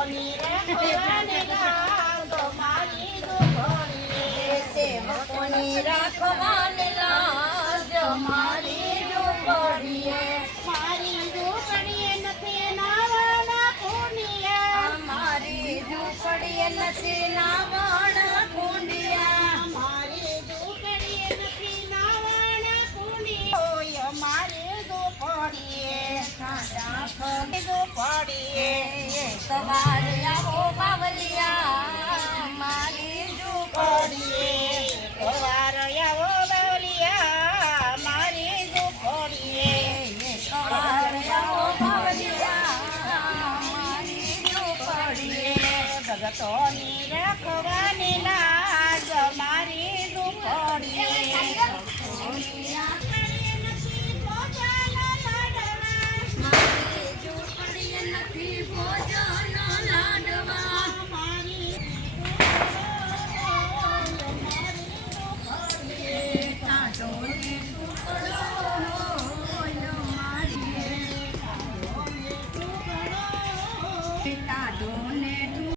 સેવકોની રાખવાની લાવજો મારી ઝૂંપડીએ. સેવકોની રાખવાની લાવજો મારી ઝૂંપડીએ. મારી ઝૂંપડીએ નથી નાવાના કુંડિયા. મારી ઝૂંપડીએ નથી નાવાના કુંડિયા. મારી ઝૂંપડીએ નથી નાવાના કુંડિયા. ઓય મારી ઝૂંપડીએ રાખવાની ઝૂંપડીએ. સવારે આવો બાવલિયા મારી ઝૂંપડીએ.